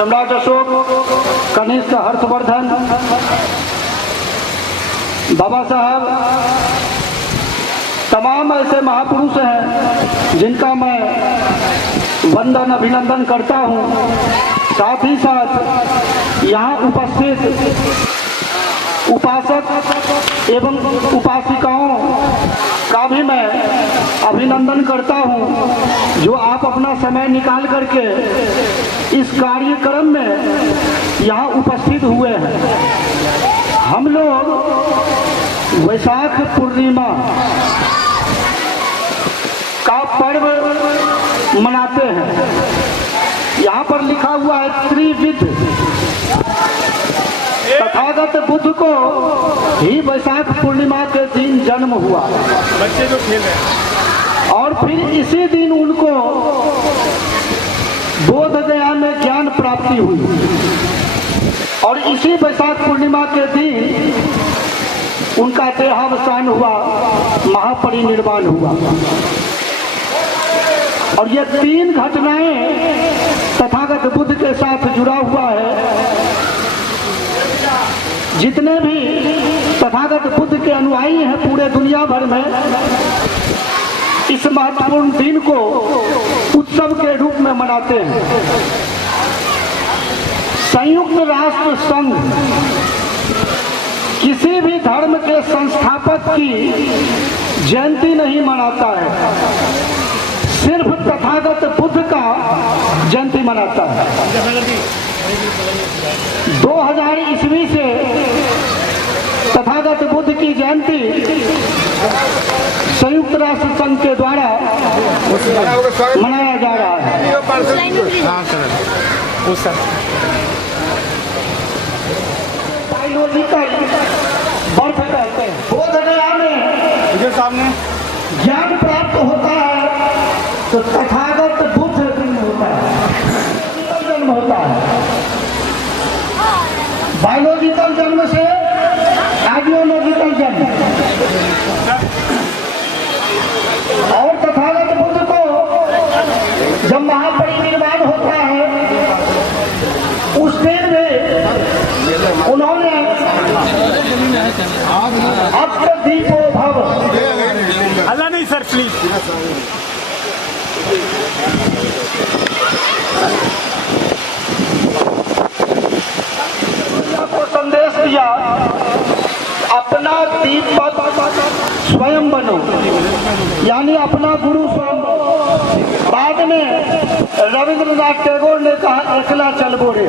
सम्राट अशोक, कनिष्ठ हर्षवर्धन, बाबा साहब, तमाम ऐसे महापुरुष हैं जिनका मैं वंदन अभिनंदन करता हूं। साथ ही साथ यहाँ उपस्थित उपासक एवं उपासिकाओं का भी मैं अभिनंदन करता हूं, जो आप अपना समय निकाल करके इस कार्यक्रम में यहाँ उपस्थित हुए हैं। हम लोग वैशाख पूर्णिमा का पर्व मनाते हैं। यहाँ पर लिखा हुआ है त्रिविध। तथागत बुद्ध को ही वैशाख पूर्णिमा के दिन जन्म हुआ, बच्चे जो खेल रहे हैं, और फिर इसी दिन उनको बोध गया में ज्ञान प्राप्ति हुई, और इसी वैशाख पूर्णिमा के दिन उनका देहावसान हुआ, महापरिनिर्वाण हुआ। और ये तीन घटनाएं तथागत बुद्ध के साथ जुड़ा हुआ है। जितने भी तथागत बुद्ध के अनुयायी हैं पूरे दुनिया भर में इस महत्वपूर्ण दिन को उत्सव के रूप में मनाते हैं। संयुक्त राष्ट्र संघ किसी भी धर्म के संस्थापक की जयंती नहीं मनाता है, सिर्फ तथागत बुद्ध का जयंती मनाता है। 2000 ईस्वी से तथागत बुद्ध की जयंती संयुक्त राष्ट्र संघ के द्वारा मनाया जा रहा है। बायोलॉजिकल बर्थ कहते हैं। बोध गया में सामने ज्ञान प्राप्त होता है तो तथागत बुद्ध जन्म होता है, जन्म होता है। बायोलॉजिकल जन्म से आइडियोलॉजिकल जन्म, और तथागत बुद्ध को जब महापरिनिर्वाण होता है उस दिन में उन्होंने अत्र दीपो भव, अल्लाह नहीं सर प्लीज, को संदेश दिया, अपना दीपक स्वयं बनो, यानी अपना गुरु स्वयं बनो। बाद में रविंद्रनाथ टैगोर ने कहा एकला चल बोरे।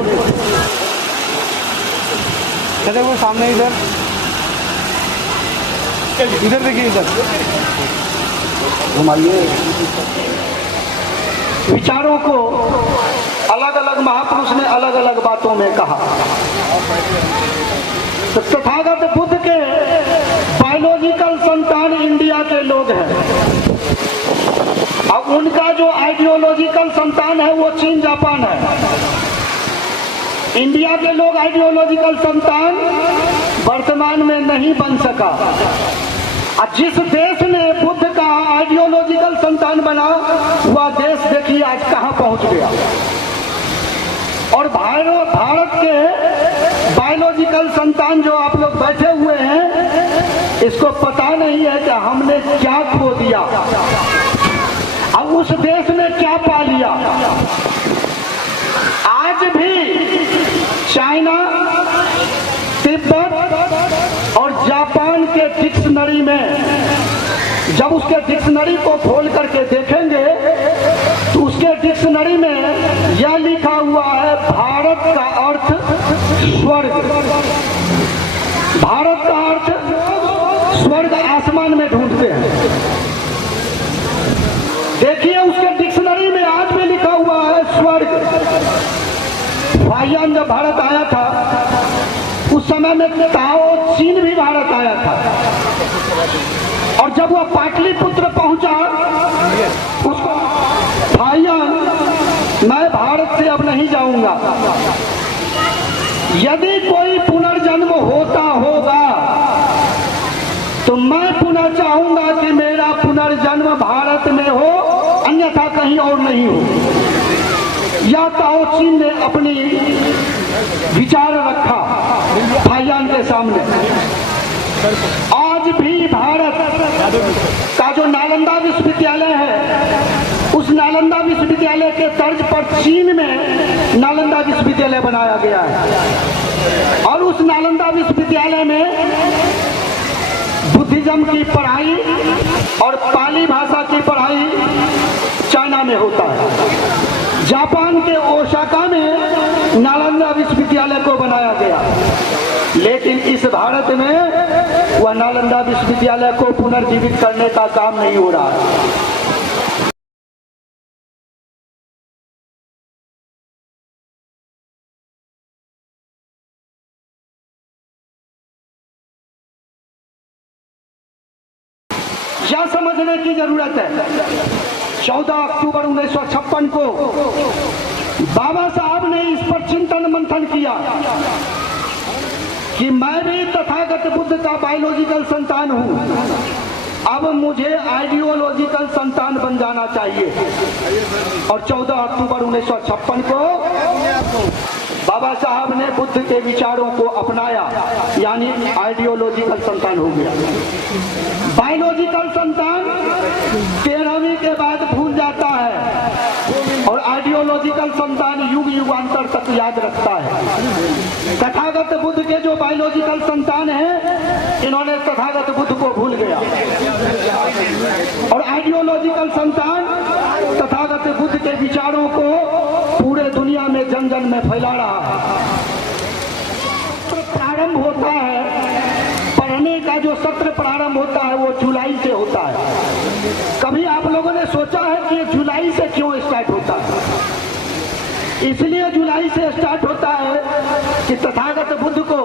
चले वो सामने इधर देखिए, इधर घुमाइए। विचारों को अलग अलग महापुरुष ने अलग अलग बातों में कहा। तो तथागत बुद्ध के बायोलॉजिकल संतान इंडिया के लोग हैं, और उनका जो आइडियोलॉजिकल संतान है वो चीन जापान है। इंडिया के लोग आइडियोलॉजिकल संतान वर्तमान में नहीं बन सका, और जिस देश ने बुद्ध का आइडियोलॉजिकल संतान बना वह देश देखिए आज कहां पहुंच गया। और भारत के बायोलॉजिकल संतान जो आप लोग बैठे हुए हैं, इसको पता नहीं है कि हमने क्या खो दिया, अब उस देश ने क्या पा लिया। आज भी चाइना, तिब्बत और जापान के डिक्शनरी में जब उसके डिक्शनरी को खोल करके देखेंगे तो उसके डिक्शनरी में यह लिखा हुआ है, भारत का अर्थ स्वर्ग। भारत का अर्थ स्वर्ग आसमान में ढूंढते हैं। देखिए उसके डिक्शनरी में आज भी लिखा हुआ है स्वर्ग। फाहियान जब भारत आया था उस समय में ताओ चीन भी भारत आया था, और जब वह पाटलिपुत्र पहुंचा उसको फाहियान, मैं भारत से अब नहीं जाऊंगा, यदि कोई पुनर्जन्म होता होगा तो मैं पुनः चाहूंगा कि मेरा पुनर्जन्म भारत में हो, अन्यथा कहीं और नहीं हो। या ताओ चीन ने अपनी विचार रखा भाईजान के सामने। आज भी भारत का जो नालंदा विश्वविद्यालय है, उस नालंदा विश्वविद्यालय के तर्ज पर चीन में नालंदा विश्वविद्यालय बनाया गया है। और उस नालंदा विश्वविद्यालय में बुद्धिज्म की पढ़ाई और पाली भाषा की पढ़ाई चाइना में होता है। जापान के ओसाका में नालंदा विश्वविद्यालय को बनाया गया, लेकिन इस भारत में वह नालंदा विश्वविद्यालय को पुनर्जीवित करने का काम नहीं हो रहा है। यह समझने की जरूरत है, 14 अक्टूबर 1956 को बाबा साहब ने इस पर चिंतन मंथन किया कि मैं भी तथागत बुद्ध का बायोलॉजिकल संतान हूं, अब मुझे आइडियोलॉजिकल संतान बन जाना चाहिए। और 14 अक्टूबर 1956 को बाबा साहब ने बुद्ध के विचारों को अपनाया, यानी आइडियोलॉजिकल संतान हो गया। बायोलॉजिकल संतान 13वीं के बाद भूल जाता है और आइडियोलॉजिकल संतान युग युगांतर तक याद रखता है। तथागत बुद्ध के जो बायोलॉजिकल संतान हैं, इन्होंने तथागत बुद्ध को भूल गया। और आइडियोलॉजिकल संतान तथागत बुद्ध के विचारों को पूरे दुनिया में जन जन में फैला रहा है। प्रारंभ होता है, पढ़ने का जो सत्र प्रारंभ होता है वो जुलाई से होता है। कभी आप लोगों ने सोचा है कि ये जुलाई से क्यों स्टार्ट होता है? इसलिए जुलाई से स्टार्ट होता है कि तथागत बुद्ध को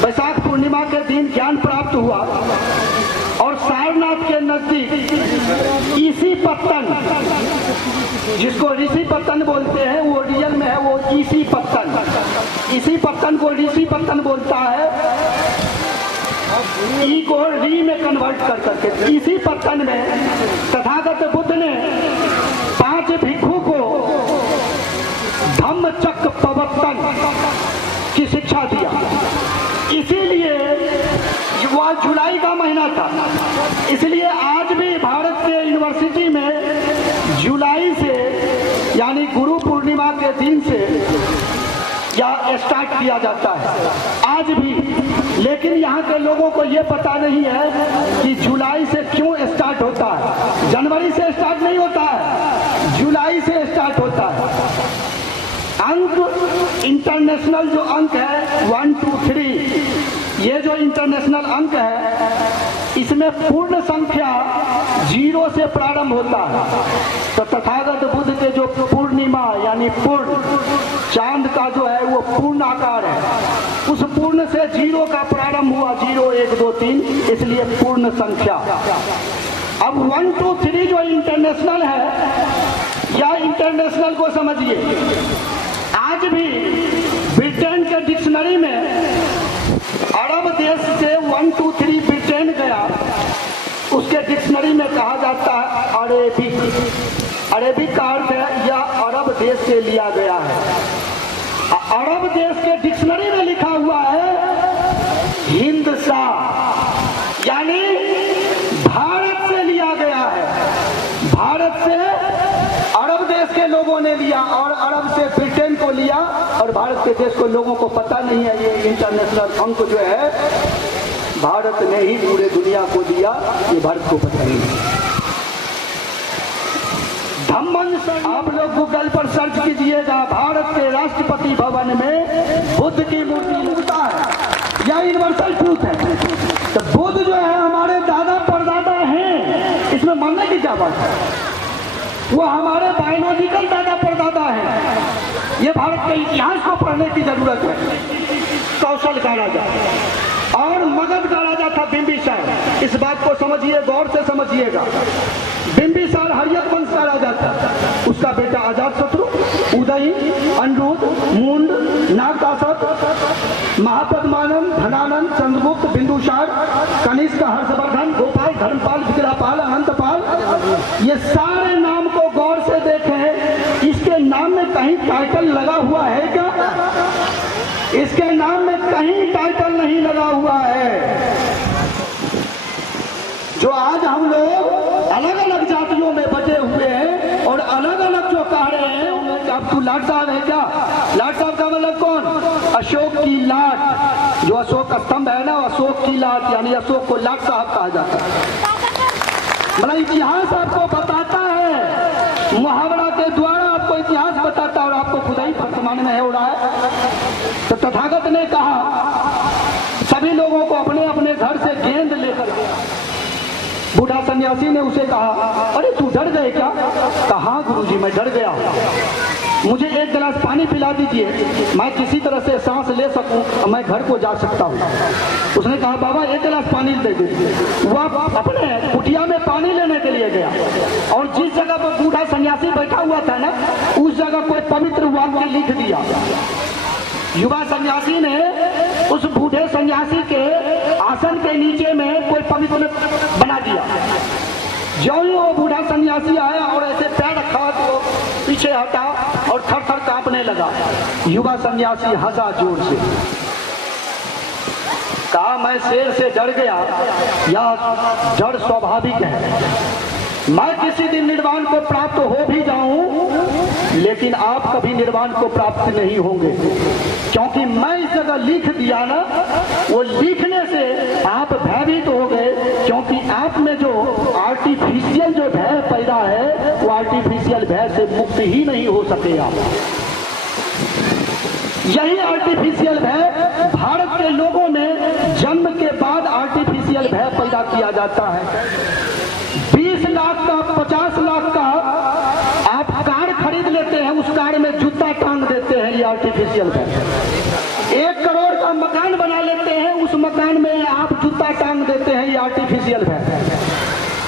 वैशाख पूर्णिमा के दिन ज्ञान प्राप्त हुआ और सारनाथ के नजदीक ईसी पत्तन, जिसको ऋषि पत्तन बोलते हैं, वो रियल में है वो ईसी पत्तन। ईसी पत्तन को ऋषि पत्तन बोलता है, ई को री में कन्वर्ट कर करके। इसी पत्तन में तथागत बुद्ध ने 5 भिक्षु को धम्म चक्र प्रवर्तन की शिक्षा दिया। इसीलिए वह जुलाई का महीना था, इसलिए आज भी भारत के यूनिवर्सिटी में जुलाई से यानी गुरु पूर्णिमा के दिन से या स्टार्ट किया जाता है आज भी। लेकिन यहाँ के लोगों को ये पता नहीं है कि जुलाई से क्यों स्टार्ट होता है। जनवरी से स्टार्ट नहीं होता है, जुलाई से स्टार्ट होता है। अंक इंटरनेशनल जो अंक है 1 2 3, ये जो इंटरनेशनल अंक है इसमें पूर्ण संख्या 0 से प्रारंभ होता है। तो तथागत बुद्ध के जो पूर्णिमा यानी पूर्ण चांद का जो है वो पूर्ण आकार है, उस पूर्ण से 0 का प्रारंभ हुआ, 0 1 2 3, इसलिए पूर्ण संख्या। अब 1 2 3 जो इंटरनेशनल है, या इंटरनेशनल को समझिए, आज भी ब्रिटेन के डिक्शनरी में अरब देश से 1 2 3 ब्रिटेन गया, उसके डिक्शनरी में कहा जाता है अरेबिक। अरेबिक का अर्थ है यह अरब देश से लिया गया है। अरब देश के डिक्शनरी में लिखा हुआ है हिंदसा, यानी भारत से लिया गया है। भारत से अरब देश के लोगों ने लिया और अरब से ब्रिटेन को लिया, और भारत के देश को लोगों को पता नहीं है ये इंटरनेशनल अंक जो है भारत ने ही पूरे दुनिया को दिया, ये भारत को पता नहीं है। धम्मन आप लोग गूगल पर सर्च कीजिएगा, भारत के राष्ट्रपति भवन में बुद्ध की मूर्ति मिलता है। यह यूनिवर्सल ट्रूथ है। तो बुद्ध जो है हमारे दादा परदादा हैं, इसमें मानने की क्या बात है? वो हमारे बायोलॉजिकल दादा परदादा हैं। ये भारत के इतिहास को पढ़ने की जरूरत है। कौशल का राजा और मगध का राजा था बिंबिसार, इस बात को समझिए, गौर से समझिएगा। बिंबिसार हरियक वंश का राजा था, उसका बेटा अजातशत्रु, उदयी, अनिरुद्ध, मुंड, नागदासत, महापद्मानंद, धनानंद, चंद्रगुप्त, बिंदुसार, कनिष्क, हर्षवर्धन, गोपाल, धर्मपाल, विग्रहपाल, अनंतपाल, ये सारे नाम को गौर से देखें। इसके टाइटल लगा हुआ है क्या? इसके नाम में कहीं टाइटल नहीं लगा हुआ है। जो आज हम लोग अलग अलग जातियों में बटे हुए हैं और अलग अलग जो कह रहे हैं, अब तू लाट साहब है क्या? लाट साहब का मतलब कौन? अशोक की लाट, जो अशोक स्तंभ है ना, अशोक की लाट, यानी अशोक को लाट साहब कहा जाता है। मतलब इतिहास आपको बताता है, मुहावरा के द्वारा आपको इतिहास बताता है और आपको खुदा ही वर्तमान में है हो रहा है। तो तथागत ने कहा सभी लोगों को अपने अपने घर से गेंद लेकर गया। बूढ़ा सन्यासी ने उसे कहा, अरे तू डर गए क्या? कहा गुरुजी मैं डर गया, मुझे एक गिलास पानी पिला दीजिए, मैं किसी तरह से सांस ले सकूं और मैं घर को जा सकता हूं। उसने कहा बाबा एक गिलास पानी दे दीजिए। वह अपने कुटिया में पानी लेने के लिए गया और जिस जगह पर बूढ़ा सन्यासी बैठा हुआ था ना, उस जगह कोई पवित्र वाक्य लिख दिया। युवा सन्यासी ने उस बूढ़े सन्यासी के आसन के नीचे में कोई पवित्र बना दिया। जो ही वो बूढ़ा सन्यासी आया और ऐसे पैर रखा तो पीछे हटा और थर थर कांपने लगा। युवा सन्यासी हंसा जोर से, कहा मैं शेर से डर गया, यह डर स्वाभाविक है। मैं किसी दिन निर्वाण को प्राप्त हो भी जाऊं, लेकिन आप कभी निर्वाण को प्राप्त नहीं होंगे, क्योंकि मैं इस जगह लिख दिया ना, वो लिखने से आप भयभीत हो गए, क्योंकि आप में जो आर्टिफिशियल जो भय पैदा है, वो आर्टिफिशियल भय से मुक्त ही नहीं हो सके आप। यही आर्टिफिशियल भय भारत के लोगों में जन्म के बाद आर्टिफिशियल भय पैदा किया जाता है। 20 लाख का 50 लाख का आप कार खरीद लेते हैं, उस कार में जूता टांग देते हैं, ये आर्टिफिशियल भय। 1 करोड़ का मकान बना लेते हैं, उस मकान में आप जूता टांग देते हैं, ये आर्टिफिशियल भय।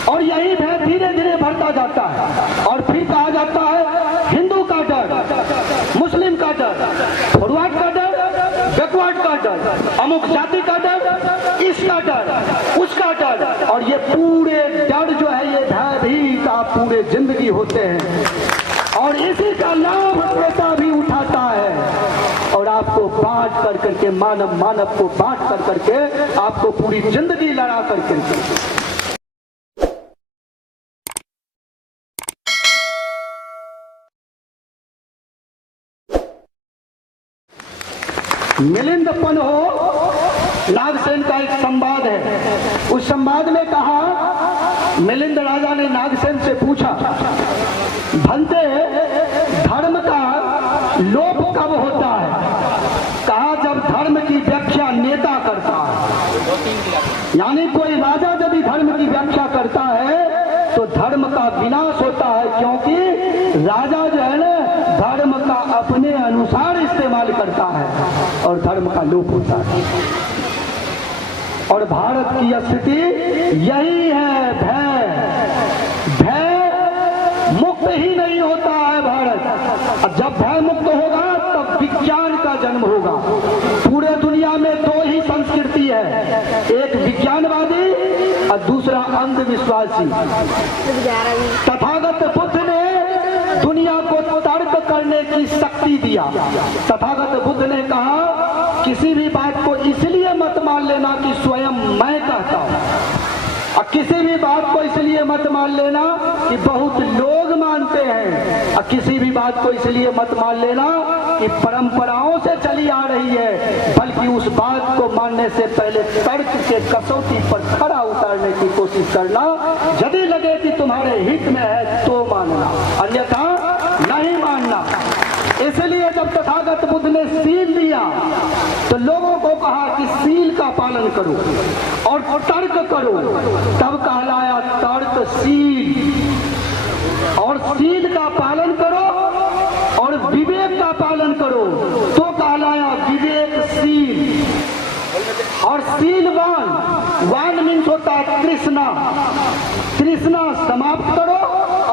और यही भय धीरे धीरे बढ़ता जाता है और फिर कहा जाता है हिंदू का डर, मुस्लिम का डर, फॉरवर्ड का डर, बैकवर्ड का डर, अमुक जाति का डर, इसका डर, उसका डर। और ये पूरे डर जो है, ये भयभीत आप पूरे जिंदगी होते हैं और इसी का लाभ नेता भी उठाता है और आपको बांट कर करके, मानव मानव को बांट कर करके आपको पूरी जिंदगी लड़ा करके। मिलिंद पन हो नागसेन का एक संवाद है। उस संवाद में कहा, मिलिंद राजा ने नागसेन से पूछा, भंते धर्म का लोप कब होता है? कहा जब धर्म की व्याख्या नेता करता है, यानी कोई राजा जब धर्म की व्याख्या करता है तो धर्म का विनाश होता है, क्योंकि राजा जो है ना धर्म का अपने अनुसार इस्तेमाल करता है और धर्म का लोप होता है। और भारत की स्थिति यही है, भय मुक्त ही नहीं होता है भारत। और जब भय मुक्त होगा तब विज्ञान का जन्म होगा। पूरे दुनिया में 2 ही संस्कृति है, एक विज्ञानवादी और दूसरा अंधविश्वासी। तथागत बुद्ध ने दुनिया को तर्क करने की शक्ति दिया। तथागत बुद्ध ने कहा किसी भी बात को इसलिए मत मान लेना कि स्वयं मैं कहता हूं, और किसी भी बात को इसलिए मत मान लेना कि बहुत लोग मानते हैं, और किसी भी बात को इसलिए मत मान लेना कि परंपराओं से चली आ रही है, बल्कि उस बात को मानने से पहले तर्क के कसौटी पर खरा उतारने की कोशिश करना। यदि लगे कि तुम्हारे हित में है तो मानना, अन्यथा नहीं मानना। इसलिए जब तथागत बुद्ध ने सील दिया तो लोगों को कहा कि सील का पालन करो और तर्क करो, तब कहलाया तर्कशील। और सील का पालन करो और विवेक का पालन करो तो कहलाया विवेकशील। और सीलवान, वान मीन्स होता है कृष्णा, कृष्णा समाप्त करो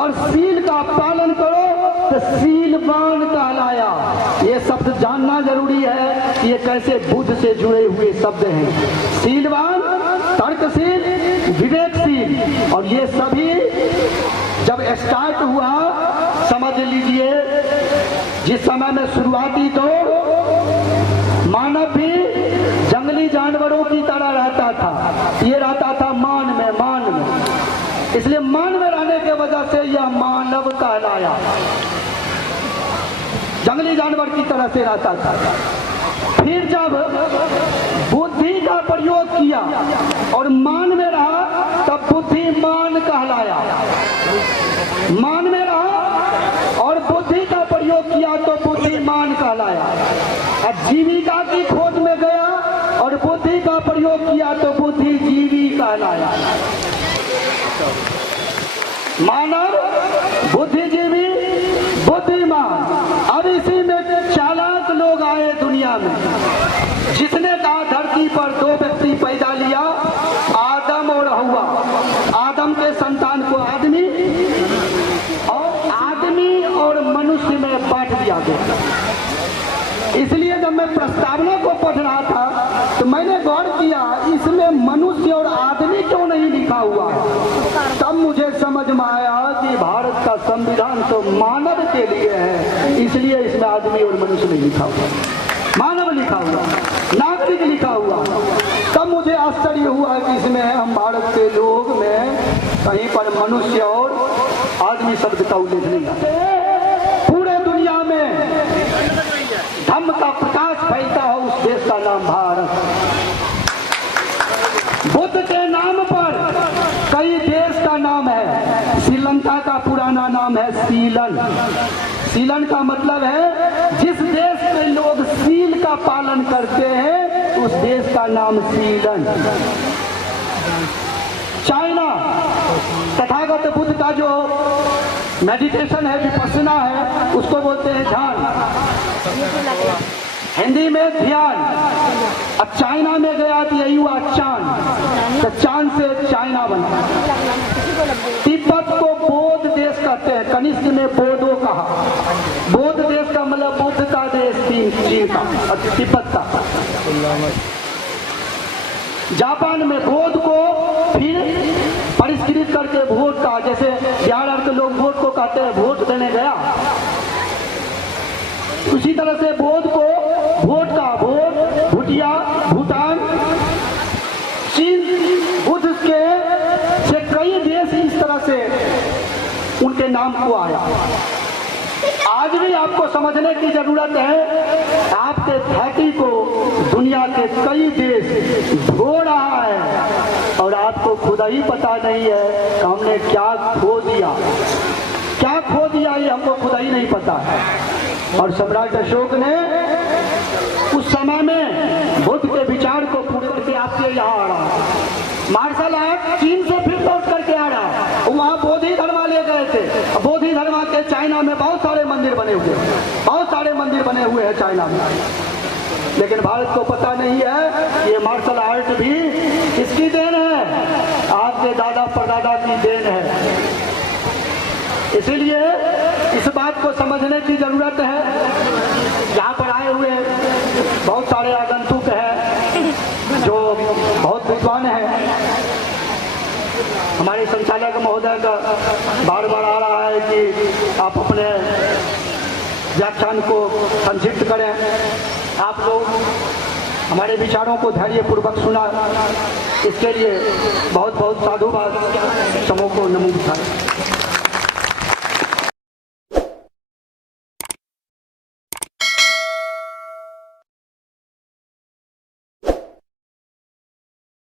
और सील का पालन करो तो सीलवान कहलाया। ये शब्द जानना जरूरी है कि ये कैसे बुद्ध से जुड़े हुए शब्द हैं। सीलवान, तर्कशील, विवेकशील, और ये सभी जब स्टार्ट हुआ समझ लीजिए, जिस समय में शुरुआती दौर मानव भी जंगली जानवरों की तरह रहता था, ये रहता था मान में, इसलिए मान में रहने के वजह से यह मानव कहलाया, जंगली जानवर की तरह से रहता था। फिर जब बुद्धि का प्रयोग किया और मान में रहा, तब बुद्धिमान कहलाया। मान में रहा और बुद्धि का प्रयोग किया तो बुद्धिमान कहलाया। अब जीविका की खोज में गया और बुद्धि का प्रयोग किया तो बुद्धिजीवी कहलाया। मानव, बुद्धिजीवी, बुद्धिमान। अब इसी में चालाक लोग आए दुनिया में, जिसने कहा धरती पर दो व्यक्ति पैदा लिया, आदम और हव्वा। आदम के संतान को आदमी और मनुष्य में बांट दिया गया। इसलिए जब मैं प्रस्तावना को पढ़ रहा था तो मैंने गौर किया, इसमें मनुष्य और आदमी क्यों नहीं लिखा हुआ। तब मुझे समझ में आया कि भारत का संविधान तो मानव के लिए है, इसलिए इसमें आदमी और मनुष्य नहीं लिखा हुआ, मानव लिखा हुआ, नागरिक लिखा हुआ। तब मुझे आश्चर्य हुआ कि इसमें हम भारत के लोग में कहीं पर मनुष्य और आदमी शब्द का उल्लेख नहीं है। पूरे दुनिया में धम्म का प्रकाश फैलता हो उस देश का नाम भारत। बुद्ध के नाम पर कई देश का नाम है। श्रीलंका का पुराना नाम है सीलन। सीलन का मतलब है जिस देश में लोग सील का पालन करते हैं, उस देश का नाम सीलन। चाइना, तथागत बुद्ध का जो मेडिटेशन है, विपश्यना है, उसको बोलते हैं ध्यान, हिंदी में ध्यान। अब चाइना में गया तो यही हुआ चांद, तो चांद से चाइना बना। तिब्बत को बौद्ध देश कहते हैं, कनिष्क में बोधो कहा। बौद्ध देश का मतलब बुद्ध का देश, चीन का, तिब्बत का। जापान में बौद्ध को फिर परिष्कृत करके वोट का, जैसे बिहार के लोग वोट को कहते हैं वोट देने गया, उसी तरह से बौद्ध को वोट का वोट, भूटिया, भूटान, चीन, बुद्ध के से कई देश इस तरह से उनके नाम को आया। आज भी आपको समझने की जरूरत है, आपके धरती को दुनिया के कई देश धो रहा है और आपको खुद ही पता नहीं है कि हमने क्या खो दिया, क्या खो दिया, ये हमको खुद ही नहीं पता है। और सम्राट अशोक ने उस समय में बुद्ध के विचार को पूरे करके आपके यहाँ आ रहा, मार्शल आर्ट चीन से फिर लौट करके आ रहा, वहाँ बोधि धर्मा ले गए थे। बोधि धर्मा के चाइना में बहुत सारे मंदिर बने हुए हैं, बहुत सारे मंदिर बने हुए हैं चाइना में, लेकिन भारत को पता नहीं है ये मार्शल आर्ट भी किसकी देन है, आपके दादा परदादा की देन है। इसीलिए इस बात को समझने की जरूरत है। यहाँ पर आए हुए बहुत सारे आगंतुक हैं जो बहुत विद्वान हैं। हमारे संचालक महोदय का बार बार आ रहा है कि आप अपने व्याख्यान को संक्षिप्त करें। आप लोग हमारे विचारों को धैर्यपूर्वक सुना, इसके लिए बहुत बहुत साधुवाद। समूह को नमो बुद्धाय।